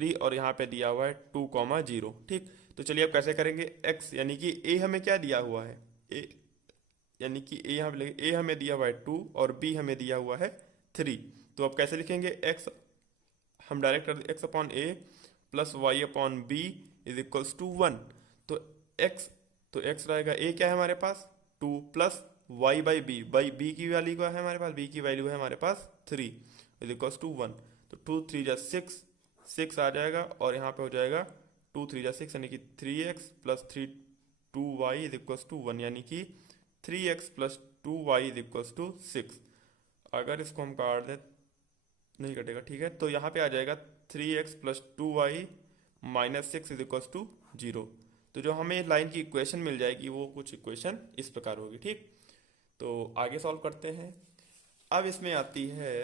3 और यहाँ पे दिया हुआ है 2,0। ठीक, तो चलिए अब कैसे करेंगे। x यानी कि a हमें क्या दिया हुआ है, a यानी कि a यहाँ पे a हमें दिया हुआ है 2 और b हमें दिया हुआ है 3। तो अब कैसे लिखेंगे, x हम डायरेक्ट कर x upon a plus y upon b is equals to 1। तो x तो x रहेगा, a क्या है हमारे पास 2 प्लस वाई बाई बी की वैल्यू क्या है हमारे पास, b की वैल्यू है हमारे पास 3 इज इक्वल्स टू 1। तो 2 3 जा 6 आ जाएगा और यहाँ पे हो जाएगा 2 3 जा 6 यानी कि 3x plus 2y is equals to 1 यानी कि 3x plus 2y is equals to 6। अगर इसको हम काट दें, नहीं कटेगा, ठीक है। तो यहाँ पे आ जाएगा 3x plus 2y minus 6 is equals to 0। तो जो हमें लाइन की इक्वेशन मिल जाएगी वो कुछ इक्वेशन इस प्रकार होगी। ठीक, तो आगे सॉल्व करते हैं। अब इसमें आती है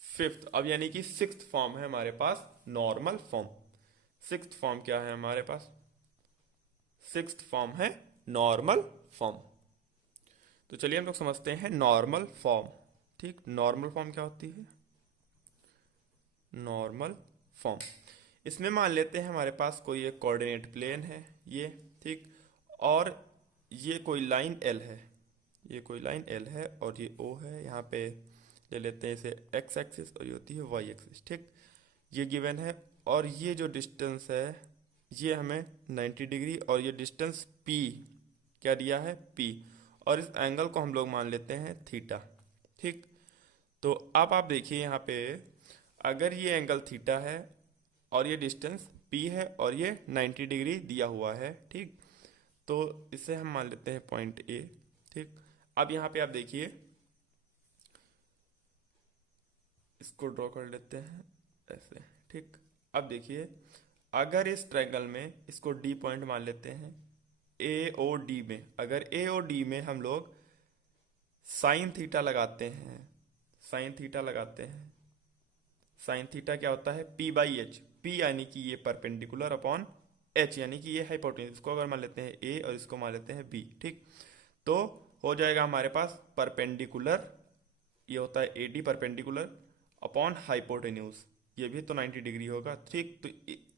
फिफ्थ, अब यानी कि सिक्स्थ फॉर्म है हमारे पास नॉर्मल फॉर्म। सिक्स्थ फॉर्म क्या है हमारे पास, सिक्स्थ फॉर्म है नॉर्मल फॉर्म। तो चलिए हम लोग समझते हैं नॉर्मल फॉर्म। ठीक, नॉर्मल फॉर्म क्या होती है, नॉर्मल फॉर्म इसमें मान लेते हैं हमारे पास कोई एक कोऑर्डिनेट प्लेन है ये, ठीक, और ये कोई लाइन एल है, ये कोई लाइन एल है और ये ओ है। यहाँ पे ले लेते हैं इसे एक्स एक्सिस और ये होती है वाई एक्सिस। ठीक, ये गिवन है और ये जो डिस्टेंस है ये हमें 90 डिग्री और ये डिस्टेंस पी क्या दिया है पी, और इस एंगल को हम लोग मान लेते हैं थीटा। ठीक, तो अब आप देखिए यहाँ पे अगर ये एंगल थीटा है और ये डिस्टेंस पी है और ये 90 डिग्री दिया हुआ है, ठीक, तो इसे हम मान लेते हैं पॉइंट ए। ठीक, अब यहाँ पे आप देखिए इसको ड्रॉ कर लेते हैं ऐसे। ठीक, अब देखिए अगर इस ट्रायंगल में इसको डी पॉइंट मान लेते हैं, ए ओ डी में अगर ए ओ डी में हम लोग साइन थीटा लगाते हैं, साइन थीटा लगाते हैं, साइन थीटा क्या होता है पी बाई एच, पी यानी कि ये परपेंडिकुलर अपॉन एच यानी कि ये हाइपोटेन्यूज, इसको अगर मान लेते हैं ए और इसको मान लेते हैं बी। ठीक, तो हो जाएगा हमारे पास परपेंडिकुलर, ये होता है A D perpendicular upon hypotenuse, ये भी तो 90 डिग्री होगा। ठीक, तो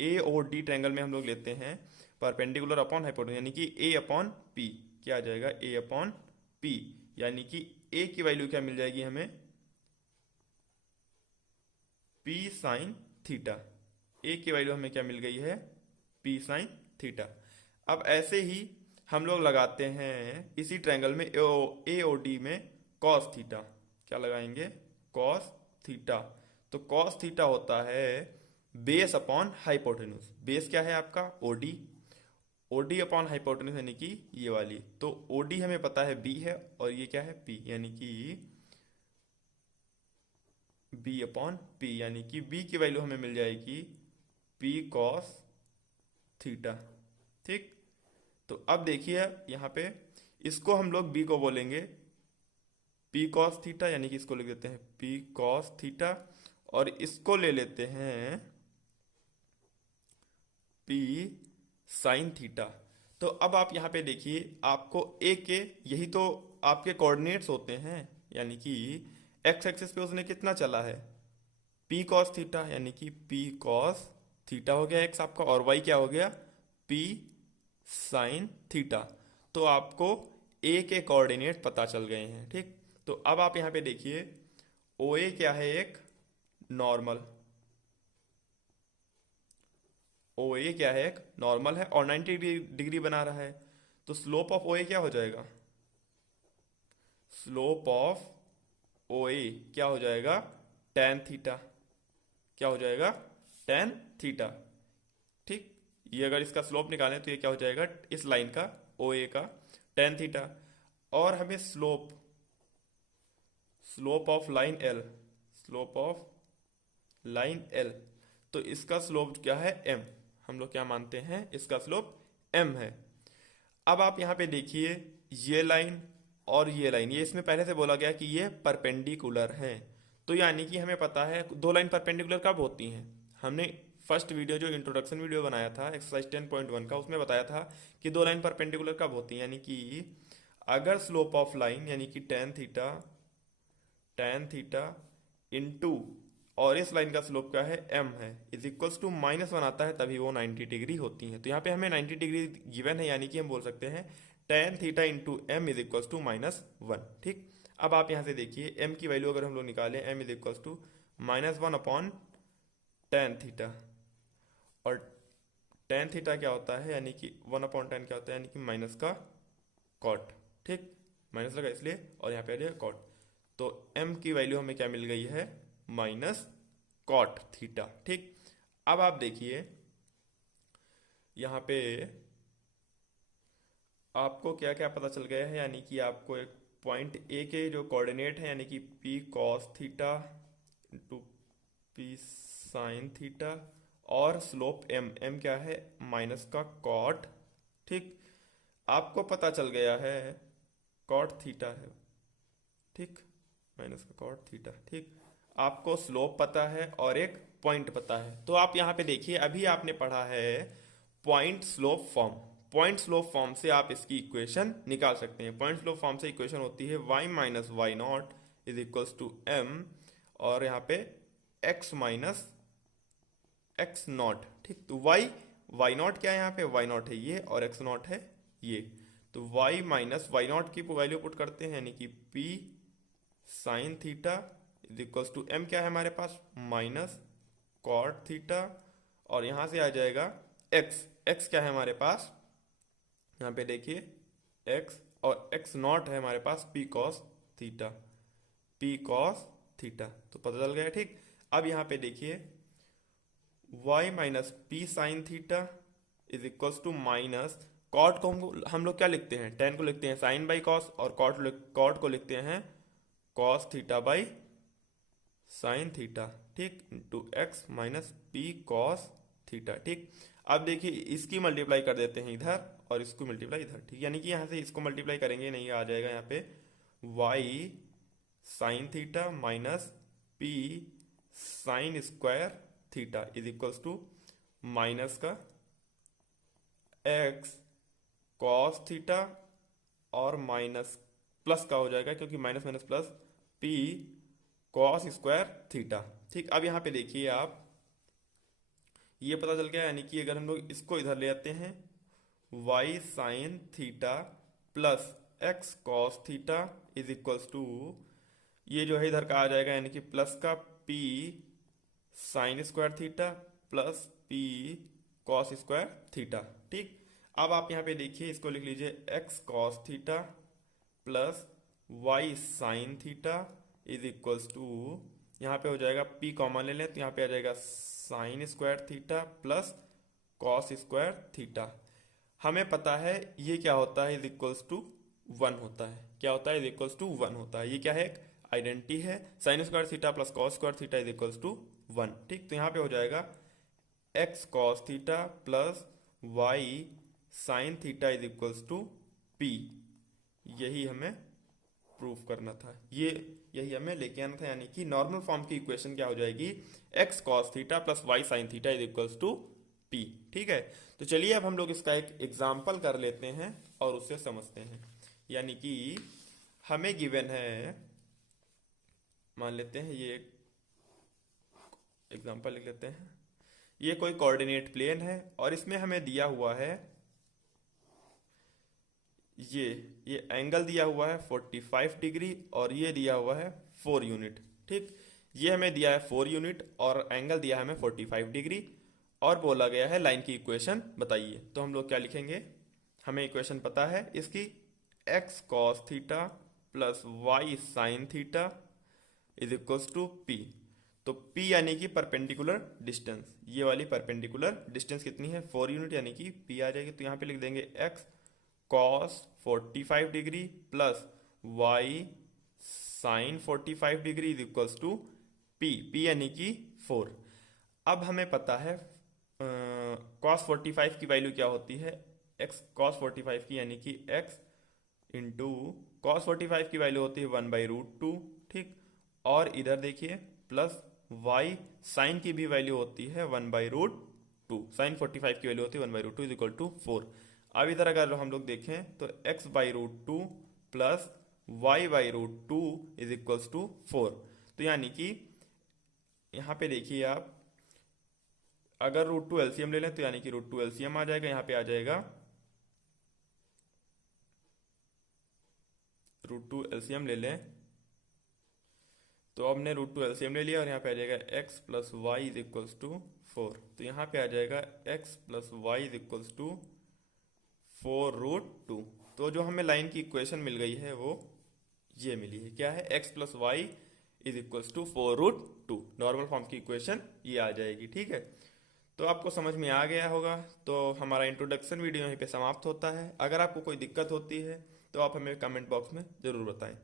ए और डी ट्रायंगल में हम लोग लेते हैं परपेंडिकुलर अपॉन हाइपोटेन्यूज यानी कि ए अपॉन पी, क्या आ जाएगा ए अपॉन पी, यानी कि ए की वैल्यू क्या मिल जाएगी हमें पी साइन थीटा, ए की वैल्यू हमें क्या मिल गई है पी साइन थीटा। अब ऐसे ही हम लोग लगाते हैं इसी ट्रायंगल में ए ओ डी में कॉस थीटा, क्या लगाएंगे कॉस थीटा। तो कॉस थीटा होता है बेस अपॉन हाइपोटेन्यूज, बेस क्या है आपका ओडी, ओडी अपॉन हाइपोटेन्यूज यानी कि ये वाली। तो ओडी हमें पता है बी है और ये क्या है पी, यानी कि बी अपॉन पी, यानी कि बी की वैल्यू हमें मिल जाएगी पी कॉस थीटा। ठीक, तो अब देखिए यहाँ पे इसको हम लोग बी को बोलेंगे पी कॉस थीटा, यानी कि इसको लिख देते हैं पी कॉस थीटा और इसको ले लेते हैं पी साइन थीटा। तो अब आप यहाँ पे देखिए आपको ए के यही तो आपके कोऑर्डिनेट्स होते हैं, यानी कि एक्स एक्सिस पे उसने कितना चला है पी कॉस थीटा, यानी कि पी कॉस थीटा हो गया एक्स आपका, और वाई क्या हो गया पी साइन थीटा। तो आपको ए के कोऑर्डिनेट पता चल गए हैं। ठीक, तो अब आप यहाँ पे देखिए ओ ए क्या है एक नॉर्मल, ओ ए क्या है एक नॉर्मल है और 90 डिग्री बना रहा है। तो स्लोप ऑफ ओ ए क्या हो जाएगा, स्लोप ऑफ ओ ए क्या हो जाएगा टेन थीटा, क्या हो जाएगा टेन थीटा। ठीक, ये अगर इसका स्लोप निकालें तो ये क्या हो जाएगा इस लाइन का ओ ए का टेन थीटा। और हमें slope, slope of line L, slope of line L, तो इसका स्लोप क्या है एम, हम लोग क्या मानते हैं इसका स्लोप एम है। अब आप यहाँ पे देखिए ये लाइन और ये लाइन, ये इसमें पहले से बोला गया कि ये परपेंडिकुलर हैं, तो यानी कि हमें पता है दो लाइन परपेंडिकुलर कब होती हैं। हमने फर्स्ट वीडियो जो इंट्रोडक्शन वीडियो बनाया था एक्सरसाइज 10.1 का, उसमें बताया था कि दो लाइन परपेंडिकुलर कब होती हैं, यानी कि अगर स्लोप ऑफ लाइन यानी कि टेन थीटा इंटू और इस लाइन का स्लोप क्या है, m है, इज इक्वल्स टू -1 आता है तभी वो 90 डिग्री होती है। तो यहाँ पे हमें 90 डिग्री गिवन है, यानी कि हम बोल सकते हैं tan theta into m is equals to -1। ठीक, अब आप यहाँ से देखिए m की वैल्यू अगर हम लोग निकालें, m is equals to -1 upon tan theta, और tan थीटा क्या होता है, यानी कि 1/10 क्या होता है, यानी कि माइनस का कॉट। ठीक, माइनस लगा इसलिए, और यहाँ पे आ जाएगा कॉट। तो m की वैल्यू हमें क्या मिल गई है, माइनस कॉट थीटा। ठीक, अब आप देखिए यहाँ पे आपको क्या क्या पता चल गया है, यानी कि आपको एक पॉइंट ए के जो कोऑर्डिनेट है, यानी कि p cos theta into p sin theta, और स्लोप m क्या है, माइनस का कॉट। ठीक, आपको पता चल गया है कॉट थीटा है, ठीक, माइनस का कॉट थीटा। ठीक, आपको स्लोप पता है और एक पॉइंट पता है। तो आप यहाँ पे देखिए, अभी आपने पढ़ा है point slope form. Point slope form से आप इसकी इक्वेशन निकाल सकते हैं। पॉइंट स्लोप फॉर्म से इक्वेशन होती है y minus y not is equals to m, और यहाँ पे x माइनस एक्स नॉट। ठीक, तो वाई नॉट क्या है, यहाँ पे वाई नॉट है ये, और एक्स नॉट है ये। तो y माइनस वाई नॉट की वैल्यू पुट करते हैं, यानी कि p sine theta is equals to m क्या है हमारे पास, माइनस कॉट थीटा, और यहाँ से आ जाएगा x क्या है हमारे पास, यहाँ पे देखिए x, और x नॉट है हमारे पास p cos थीटा, तो पता चल गया। ठीक, अब यहाँ पे देखिए y minus p sine theta is equals to minus cot को हम लोग क्या लिखते हैं, tan को लिखते हैं साइन बाई कॉस, और कॉट को लिखते हैं cos theta by sine theta. ठीक, into x minus p cos theta. ठीक, अब देखिए इसकी मल्टीप्लाई कर देते हैं इधर, और इसको मल्टीप्लाई इधर। ठीक, यानी कि यहाँ से इसको मल्टीप्लाई करेंगे, नहीं आ जाएगा यहाँ पे y sine theta minus p sine square theta is equals to minus का x कॉस थीटा, और माइनस प्लस का हो जाएगा, क्योंकि minus minus plus p cos square theta. ठीक, अब यहाँ पे देखिए आप, ये पता चल गया, यानी कि अगर हम लोग इसको इधर ले आते हैं y sine theta plus x cos theta is equals to, ये जो है इधर का आ जाएगा, यानी कि प्लस का p sign square theta plus p cos square theta. ठीक, अब आप यहाँ पे देखिए, इसको लिख लीजिए x cos theta plus y sine theta is equals to, यहाँ पे हो जाएगा p कॉमन ले लें तो यहाँ पे आ जाएगा sign square theta plus cos square theta. हमें पता है ये क्या होता है, इज इक्वल्स टू 1 होता है। क्या होता है, इज इक्वल्स टू 1 होता है। ये क्या है, एक आइडेंटिटी है, sine square theta plus cos square theta is equals to 1। ठीक, तो यहाँ पे हो जाएगा x cos theta plus y sine theta is equals to p। यही हमें प्रूफ करना था, यही हमें लेके आना था, यानी कि नॉर्मल फॉर्म की इक्वेशन क्या हो जाएगी, x cos theta plus y sine theta is equals to p। ठीक है, तो चलिए अब हम लोग इसका एक एग्जाम्पल कर लेते हैं और उससे समझते हैं। यानी कि हमें गिवन है, मान लेते हैं ये एग्जाम्पल लिख लेते हैं, ये कोई कोऑर्डिनेट प्लेन है और इसमें हमें दिया हुआ है ये एंगल दिया हुआ है 45 डिग्री, और ये दिया हुआ है 4 यूनिट। ठीक, ये हमें दिया है 4 यूनिट और एंगल दिया है हमें 45 डिग्री, और बोला गया है लाइन की इक्वेशन बताइए। तो हम लोग क्या लिखेंगे, हमें इक्वेशन पता है इसकी, x cos theta plus y sine theta is equals to p। तो p यानी कि परपेंडिकुलर डिस्टेंस, ये वाली परपेंडिकुलर डिस्टेंस कितनी है, 4 यूनिट, यानी कि p आ जाएगी। तो यहाँ पे लिख देंगे x cos 45 degree plus y sine 45 degree is equals to p यानी कि 4। अब हमें पता है cos 45 की वैल्यू क्या होती है, x cos 45 की, यानी कि x इंटू cos 45 की वैल्यू होती है 1/√2। ठीक, और इधर देखिए प्लस y साइन की भी वैल्यू होती है 1/√2, साइन 45 की वैल्यू होती है 1/√2 इज इक्वल टू 4। अब इधर अगर हम लोग देखें तो x/√2 plus y/√2 is equals to 4। तो यानी कि यहाँ पे देखिए आप, अगर रूट टू एलसीएम ले लें तो यानी कि रूट टू एलसीएम आ जाएगा, यहाँ पे आ जाएगा रूट टू एलसीएम ले लें तो हमने रूट टू एलसीएम ले लिया और यहाँ पे आ जाएगा x plus y is equals to 4। तो यहाँ पे आ जाएगा x plus y is equals to 4√2। तो जो हमें लाइन की इक्वेशन मिल गई है वो ये मिली है, क्या है, x plus y is equals to 4√2। Normal form की इक्वेशन ये आ जाएगी। ठीक है, तो आपको समझ में आ गया होगा। तो हमारा इंट्रोडक्शन वीडियो यहीं पे समाप्त होता है। अगर आपको कोई दिक्कत होती है तो आप हमें कमेंट बॉक्स में ज़रूर बताएं।